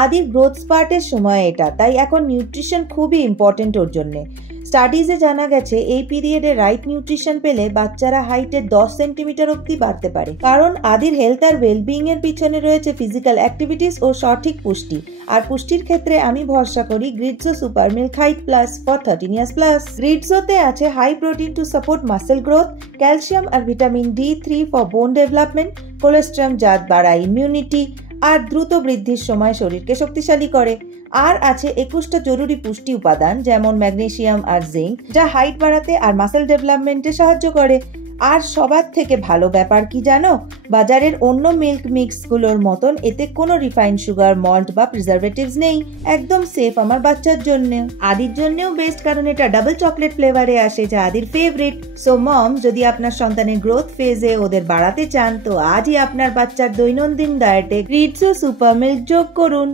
আদির গ্রোথ স্পার্টের সময় এটা, তাই এখন নিউট্রিশন খুবই ইম্পর্টেন্ট ওর জন্য। স্টাডিজে জানা গেছে এই পিরিয়ডে রাইট নিউট্রিশন পেলে বাচ্চারা হাইটে 10 সেন্টিমিটার অব্দি বাড়তে পারে। কারণ আদির হেলথ আর ওয়েলবিং এর পিছনে রয়েছে ফিজিক্যাল অ্যাক্টিভিটিস ও সঠিক পুষ্টি। আর পুষ্টির ক্ষেত্রে আমি ভরসা করি Gritzo super milk height plus for 13 years plus. গ্রিডজোতে আছে high protein to support muscle growth, calcium আর vitamin D3 for bone development, colostrum যা বাড়ায় ইমিউনিটি আর দ্রুত বৃদ্ধির সময় শরীরকে শক্তিশালী করে। আর আছে 21টা জরুরি পুষ্টি উপাদান যেমন ম্যাগনেসিয়াম আর জিঙ্ক, যা হাইট বাড়াতে আর মাসেল ডেভেলপমেন্টে সাহায্য করে। আর সবার থেকে ভালো ব্যাপার কি জানো, বাজারের অন্য মিল্ক মিক্স গুলোর মতন এতে কোনো রিফাইন্ড সুগার, মল্ট বা প্রিজারভেটিভস নেই। একদম সেফ আমার বাচ্চার জন্য। আদির জন্যও বেস্ট, কারণ এটা ডাবল চকলেট ফ্লেভারে আসে যা আদির ফেভারিট। সো মম, যদি আপনার সন্তানের গ্রোথ ফেজে ওদের বাড়াতে চান তো আজই আপনার বাচ্চার দৈনন্দিন ডায়েটে গ্রিডজো সুপার মিল্ক যোগ করুন।